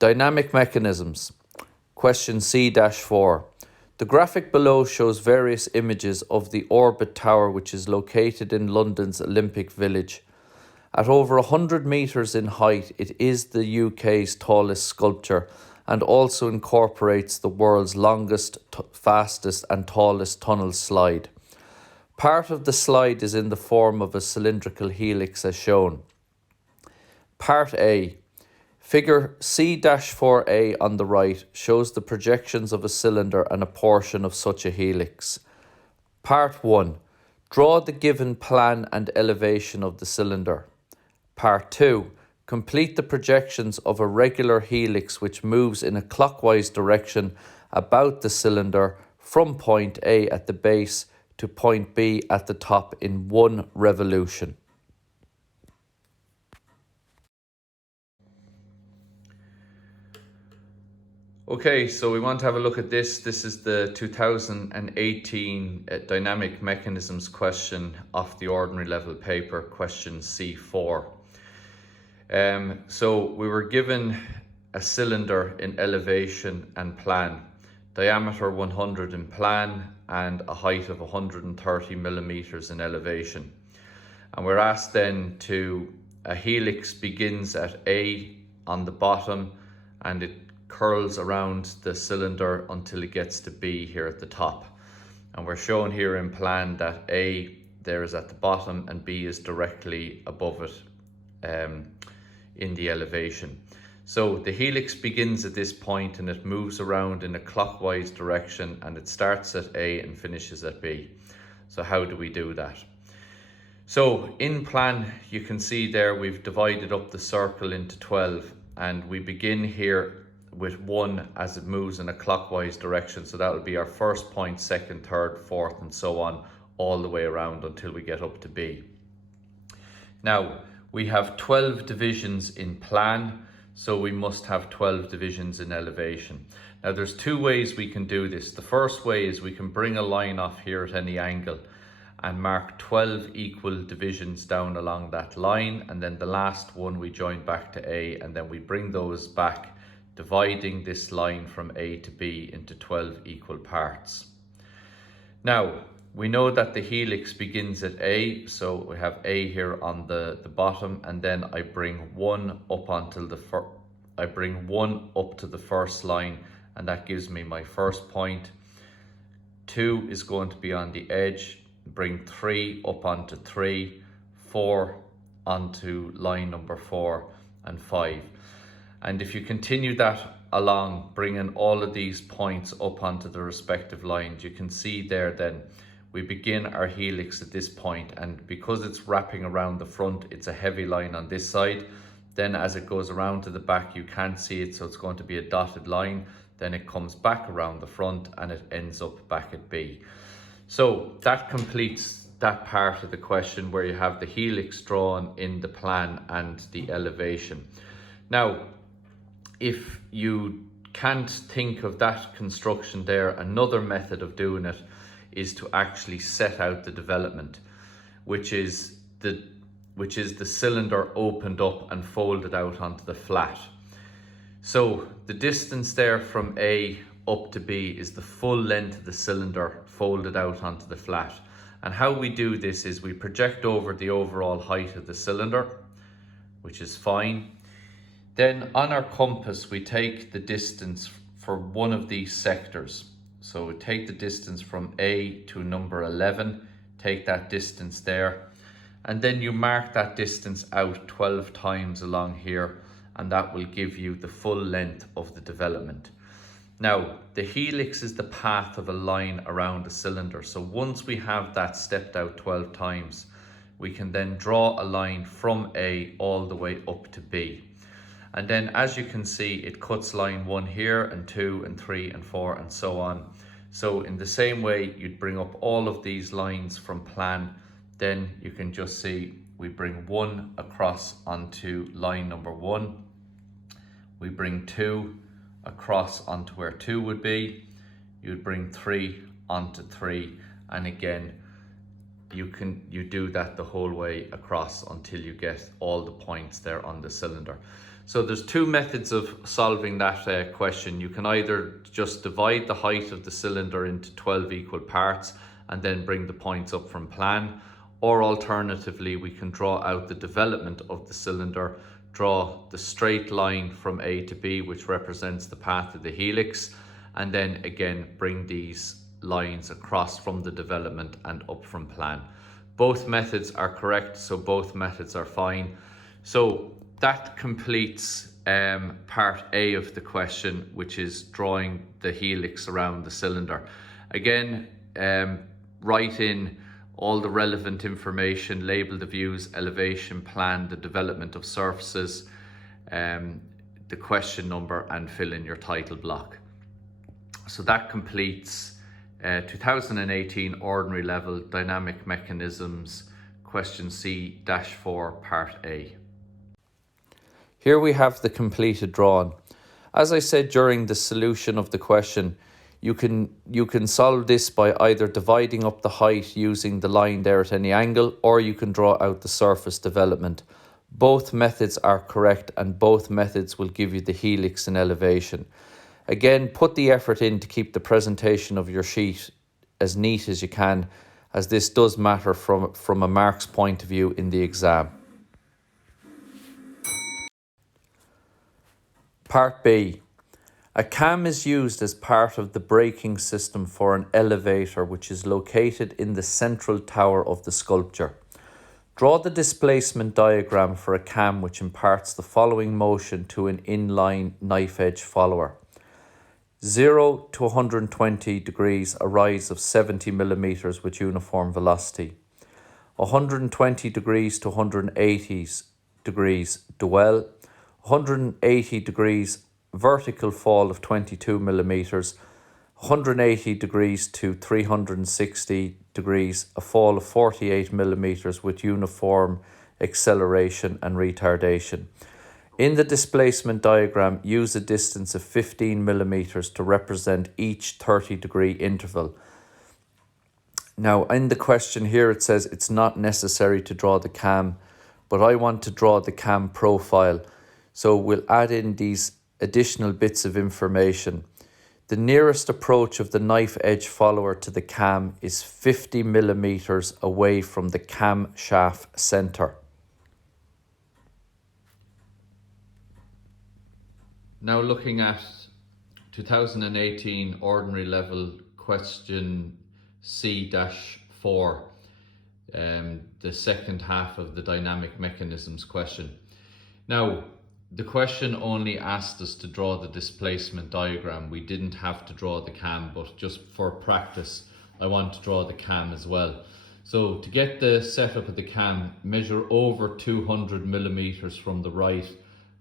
Dynamic mechanisms. Question C-4. The graphic below shows various images of the Orbit Tower, which is located in London's Olympic Village. At over 100 metres in height, it is the UK's tallest sculpture and also incorporates the world's longest, fastest and tallest tunnel slide. Part of the slide is in the form of a cylindrical helix as shown. Part A. Figure C-4A on the right shows the projections of a cylinder and a portion of such a helix. Part 1. Draw the given plan and elevation of the cylinder. Part 2. Complete the projections of a regular helix which moves in a clockwise direction about the cylinder from point A at the base to point B at the top in one revolution. Okay, so we want to have a look at this. This is the 2018 Dynamic Mechanisms question off the ordinary level paper, question C4. So we were given a cylinder in elevation and plan, diameter 100 in plan and a height of 130 millimeters in elevation. And we're asked then a helix begins at A on the bottom and it curls around the cylinder until it gets to B here at the top. And we're shown here in plan that A there is at the bottom and B is directly above it in the elevation. So the helix begins at this point and it moves around in a clockwise direction and it starts at A and finishes at B. So how do we do that? So in plan you can see there we've divided up the circle into 12 and we begin here with 1 as it moves in a clockwise direction. So that will be our first point, second, third, fourth, and so on, all the way around until we get up to B. Now, we have 12 divisions in plan, so we must have 12 divisions in elevation. Now, there's two ways we can do this. The first way is we can bring a line off here at any angle and mark 12 equal divisions down along that line, and then the last one we join back to A, and then we bring those back, dividing this line from A to B into 12 equal parts. Now, we know that the helix begins at A, so we have A here on the bottom, and then I bring 1 up until I bring 1 up to the first line, and that gives me my first point. 2 is going to be on the edge, bring 3 up onto 3, 4 onto line number 4, and 5. And if you continue that along, bringing all of these points up onto the respective lines, you can see there then we begin our helix at this point, and because it's wrapping around the front, it's a heavy line on this side. Then as it goes around to the back, you can't see it, so it's going to be a dotted line. Then it comes back around the front and it ends up back at B. So that completes that part of the question where you have the helix drawn in the plan and the elevation. Now, if you can't think of that construction there, another method of doing it is to actually set out the development, which is the cylinder opened up and folded out onto the flat. So the distance there from A up to B is the full length of the cylinder folded out onto the flat. And how we do this is we project over the overall height of the cylinder, which is fine. Then on our compass, we take the distance for one of these sectors. So we take the distance from A to number 11, take that distance there, and then you mark that distance out 12 times along here, and that will give you the full length of the development. Now, the helix is the path of a line around the cylinder. So once we have that stepped out 12 times, we can then draw a line from A all the way up to B. And then as you can see, it cuts line 1 here and 2 and 3 and 4 and so on. So in the same way, you'd bring up all of these lines from plan, then you can just see we bring 1 across onto line number 1. We bring 2 across onto where 2 would be. You'd bring 3 onto 3, and again, you do that the whole way across until you get all the points there on the cylinder. So there's two methods of solving that question. You can either just divide the height of the cylinder into 12 equal parts and then bring the points up from plan, or alternatively we can draw out the development of the cylinder, draw the straight line from A to B, which represents the path of the helix, and then again bring these lines across from the development and up from plan. Both methods are correct, so both methods are fine. So that completes part A of the question, which is drawing the helix around the cylinder. Again, write in all the relevant information, label the views, elevation, plan, the development of surfaces, the question number, and fill in your title block. So that completes 2018 ordinary level dynamic mechanisms question C-4 part A. Here we have the completed drawing. As I said during the solution of the question, you can solve this by either dividing up the height using the line there at any angle, or you can draw out the surface development. Both methods are correct and both methods will give you the helix and elevation. Again, put the effort in to keep the presentation of your sheet as neat as you can, as this does matter from a marks point of view in the exam. Part B. A cam is used as part of the braking system for an elevator which is located in the central tower of the sculpture. Draw the displacement diagram for a cam which imparts the following motion to an inline knife edge follower. 0 to 120 degrees, a rise of 70 millimeters with uniform velocity. 120 degrees to 180 degrees, dwell. 180 degrees, vertical fall of 22 millimeters. 180 degrees to 360 degrees, a fall of 48 millimeters with uniform acceleration and retardation. In the displacement diagram, use a distance of 15 millimeters to represent each 30-degree interval. Now, in the question here, it says it's not necessary to draw the cam, but I want to draw the cam profile. So we'll add in these additional bits of information. The nearest approach of the knife edge follower to the cam is 50 millimeters away from the camshaft center. Now looking at 2018 ordinary level question C-4, the second half of the dynamic mechanisms question. Now, the question only asked us to draw the displacement diagram. We didn't have to draw the cam, but just for practice, I want to draw the cam as well. So to get the setup of the cam, measure over 200 millimeters from the right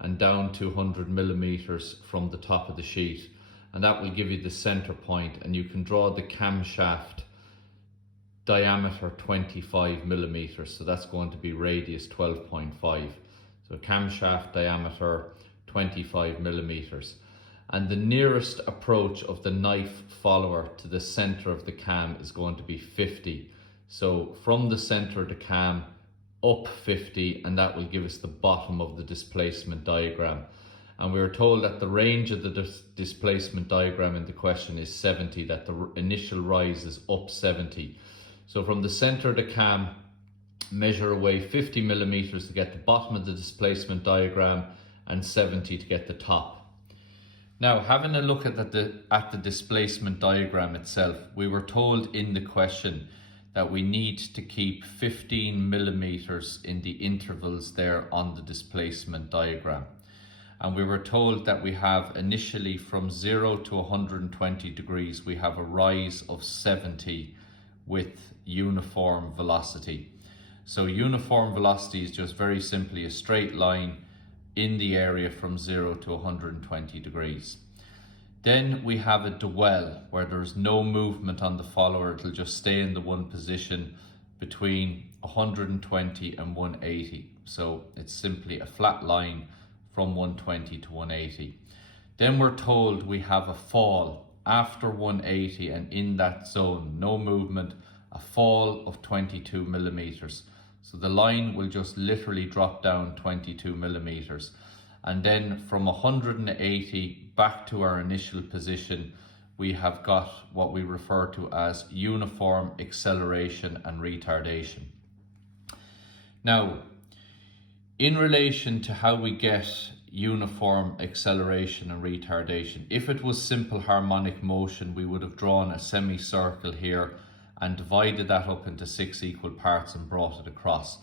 and down 200 millimeters from the top of the sheet. And that will give you the center point, and you can draw the camshaft diameter 25 millimeters. So that's going to be radius 12.5. So camshaft diameter 25 millimeters. And the nearest approach of the knife follower to the center of the cam is going to be 50. So from the center of the cam up 50, and that will give us the bottom of the displacement diagram. And we were told that the range of the displacement diagram in the question is 70, that the initial rise is up 70. So from the center of the cam, measure away 50 millimeters to get the bottom of the displacement diagram and 70 to get the top. Now, having a look at the displacement diagram itself, we were told in the question that we need to keep 15 millimeters in the intervals there on the displacement diagram. And we were told that we have initially from 0 to 120 degrees, we have a rise of 70 with uniform velocity. So uniform velocity is just very simply a straight line in the area from 0 to 120 degrees. Then we have a dwell where there's no movement on the follower. It'll just stay in the one position between 120 and 180. So it's simply a flat line from 120 to 180. Then we're told we have a fall after 180, and in that zone, no movement, a fall of 22 millimeters. So the line will just literally drop down 22 millimeters. And then from 180 back to our initial position, we have got what we refer to as uniform acceleration and retardation. Now, in relation to how we get uniform acceleration and retardation, if it was simple harmonic motion, we would have drawn a semicircle here and divided that up into 6 equal parts and brought it across.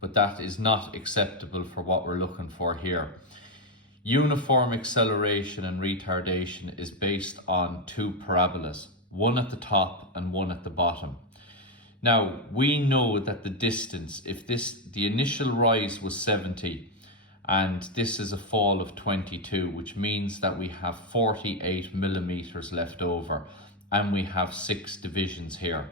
But that is not acceptable for what we're looking for here. Uniform acceleration and retardation is based on 2 parabolas, one at the top and one at the bottom. Now, we know that the distance, if the initial rise was 70 and this is a fall of 22, which means that we have 48 millimeters left over and we have 6 divisions here.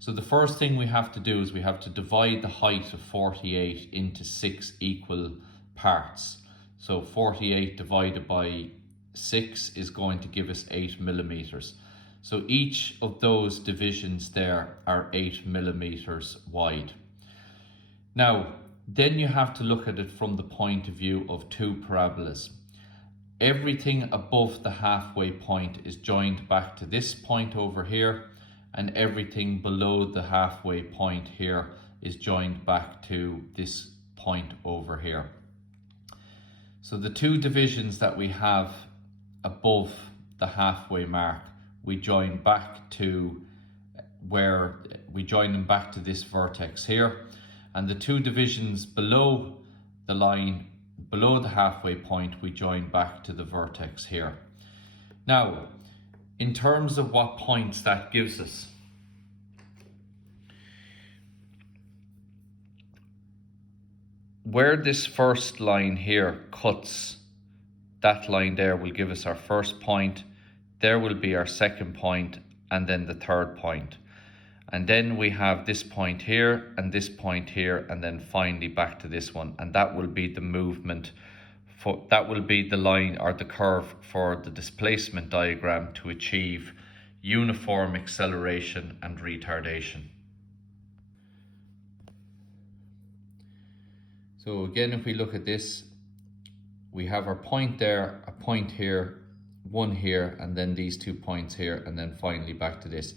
So the first thing we have to do is we have to divide the height of 48 into 6 equal parts. So 48 divided by 6 is going to give us 8 millimeters. So each of those divisions there are 8 millimeters wide. Now, then you have to look at it from the point of view of 2 parabolas. Everything above the halfway point is joined back to this point over here, and everything below the halfway point here is joined back to this point over here. So the 2 divisions that we have above the halfway mark, we join back to this vertex here, and the 2 divisions below the line, below the halfway point, we join back to the vertex here. Now, in terms of what points that gives us, where this first line here cuts, that line there will give us our first point, there will be our second point, and then the third point. And then we have this point here, and this point here, and then finally back to this one. And that will be the movement, that will be the line or the curve for the displacement diagram to achieve uniform acceleration and retardation. So again, if we look at this, we have our point there, a point here, one here, and then these 2 points here, and then finally back to this.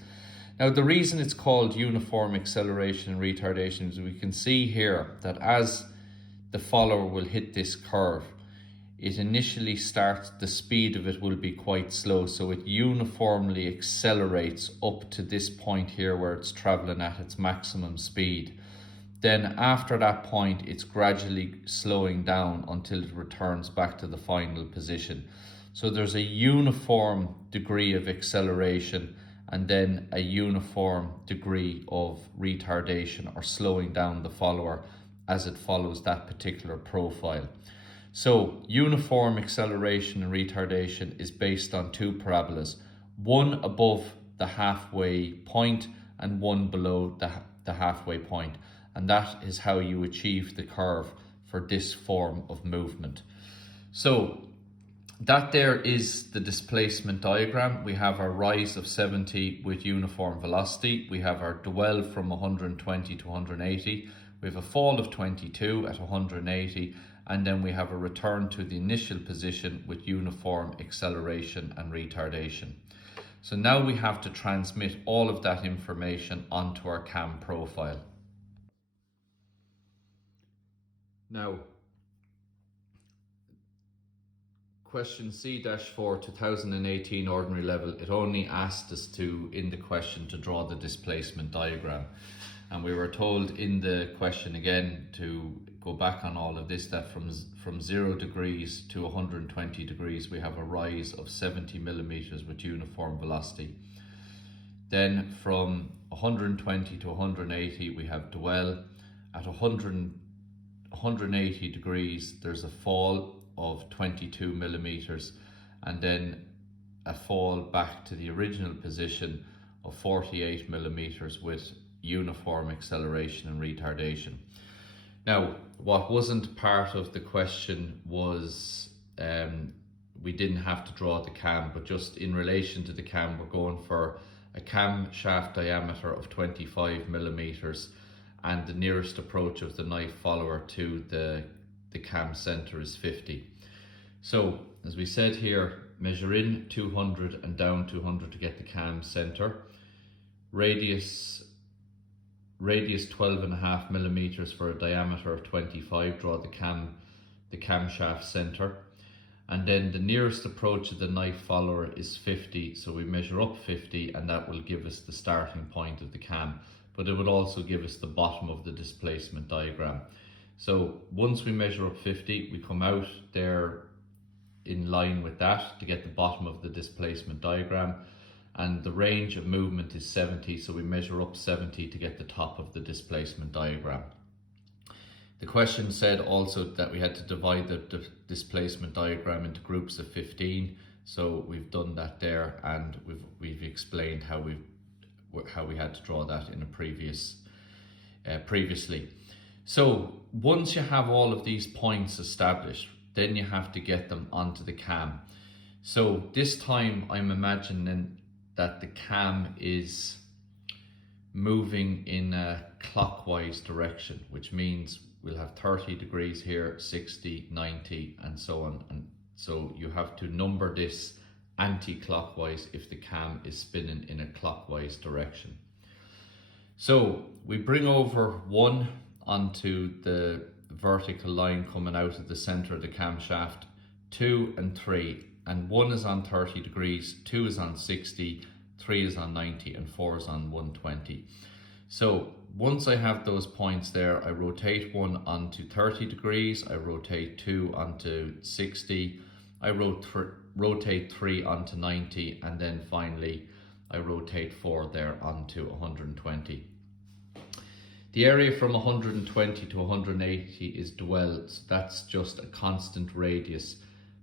Now, the reason it's called uniform acceleration and retardation is we can see here that as the follower will hit this curve, it initially starts, the speed of it will be quite slow, so it uniformly accelerates up to this point here where it's traveling at its maximum speed. Then after that point, it's gradually slowing down until it returns back to the final position. So there's a uniform degree of acceleration and then a uniform degree of retardation or slowing down the follower as it follows that particular profile. So uniform acceleration and retardation is based on 2 parabolas, one above the halfway point and one below the halfway point. And that is how you achieve the curve for this form of movement. So that there is the displacement diagram. We have our rise of 70 with uniform velocity. We have our dwell from 120 to 180. We have a fall of 22 at 180. And then we have a return to the initial position with uniform acceleration and retardation. So now we have to transmit all of that information onto our cam profile. Now, question C-4 2018 ordinary level, it only asked us to, in the question, to draw the displacement diagram. And we were told in the question again to go back on all of this, that from 0 degrees to 120 degrees, we have a rise of 70 millimeters with uniform velocity. Then from 120 to 180, we have dwell. At 180 degrees, there's a fall of 22 millimeters, and then a fall back to the original position of 48 millimeters with uniform acceleration and retardation. Now, what wasn't part of the question was we didn't have to draw the cam, but just in relation to the cam, we're going for a cam shaft diameter of 25 millimeters, and the nearest approach of the knife follower to the cam center is 50. So as we said here, measure in 200 and down 200 to get the cam center. Radius 12.5 millimeters for a diameter of 25, draw the camshaft center. And then the nearest approach of the knife follower is 50, so we measure up 50 and that will give us the starting point of the cam, but it will also give us the bottom of the displacement diagram. So once we measure up 50, we come out there in line with that to get the bottom of the displacement diagram, and the range of movement is 70, so we measure up 70 to get the top of the displacement diagram. The question said also that we had to divide the displacement diagram into groups of 15, so we've done that there, and we've explained how we had to draw that in a previously. So once you have all of these points established, then you have to get them onto the cam. So this time I'm imagining that the cam is moving in a clockwise direction, which means we'll have 30 degrees here, 60, 90, and so on. And so you have to number this anti-clockwise if the cam is spinning in a clockwise direction. So we bring over 1 onto the vertical line coming out of the center of the camshaft, 2 and 3, and 1 is on 30 degrees, 2 is on 60, 3 is on 90, and 4 is on 120. So once I have those points there, I rotate 1 onto 30 degrees, I rotate 2 onto 60, I rotate 3 onto 90, and then finally I rotate 4 there onto 120. The area from 120 to 180 is dwell, so that's just a constant radius.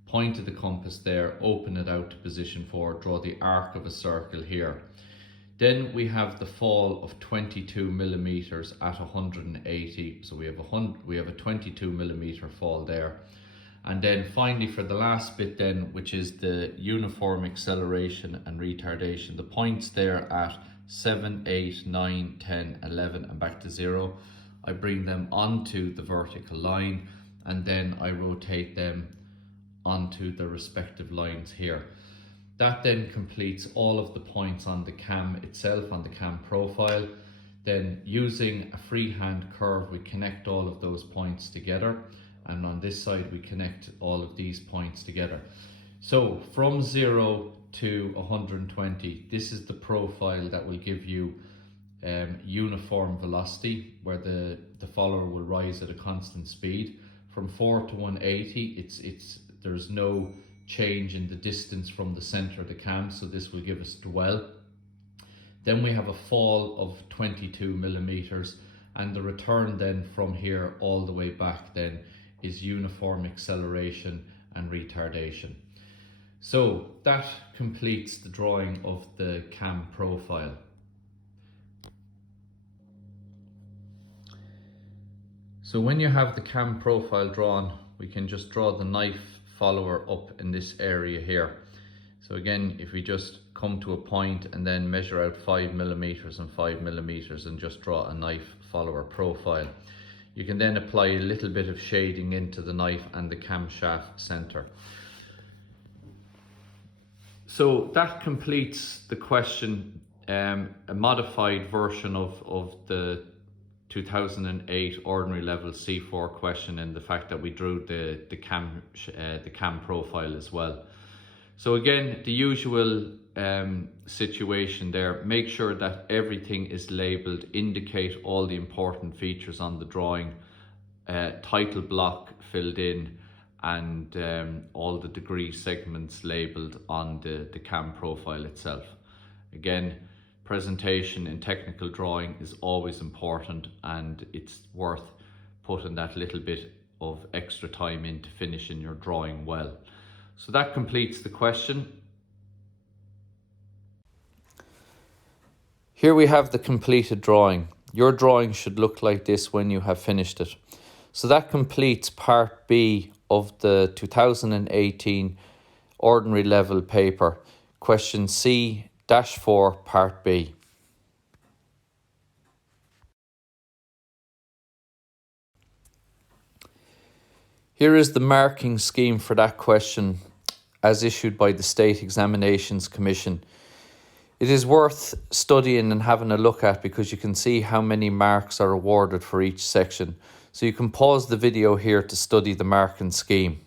Point of the compass there, open it out to position 4, draw the arc of a circle here. Then we have the fall of 22 millimeters at 180, so we have a 22 millimeter fall there. And then finally for the last bit then, which is the uniform acceleration and retardation, the points there at 7, 8, 9, 10, 11 and back to 0, I bring them onto the vertical line and then I rotate them onto the respective lines here. That then completes all of the points on the cam itself, on the cam profile. Then using a freehand curve, we connect all of those points together, and on this side we connect all of these points together. So from 0 to 120, this is the profile that will give you uniform velocity, where the follower will rise at a constant speed. From 4 to 180, there's no change in the distance from the center of the cam, so this will give us dwell. Then we have a fall of 22 millimeters, and the return then from here all the way back then is uniform acceleration and retardation. So that completes the drawing of the cam profile. So when you have the cam profile drawn, we can just draw the knife follower up in this area here. So again, if we just come to a point and then measure out 5 millimeters and 5 millimeters and just draw a knife follower profile, you can then apply a little bit of shading into the knife and the camshaft center. So that completes the question, a modified version of the 2008 ordinary level C-4 question, and the fact that we drew the cam profile as well. So again, the usual situation there, make sure that everything is labelled, indicate all the important features on the drawing, title block filled in, and all the degree segments labelled on the cam profile itself. Again, presentation in technical drawing is always important, and it's worth putting that little bit of extra time into finishing your drawing well. So that completes the question. Here we have the completed drawing. Your drawing should look like this when you have finished it. So that completes part B of the 2018 ordinary level paper, question C-4, part B. Here is the marking scheme for that question as issued by the State Examinations Commission. It is worth studying and having a look at because you can see how many marks are awarded for each section. So you can pause the video here to study the marking scheme.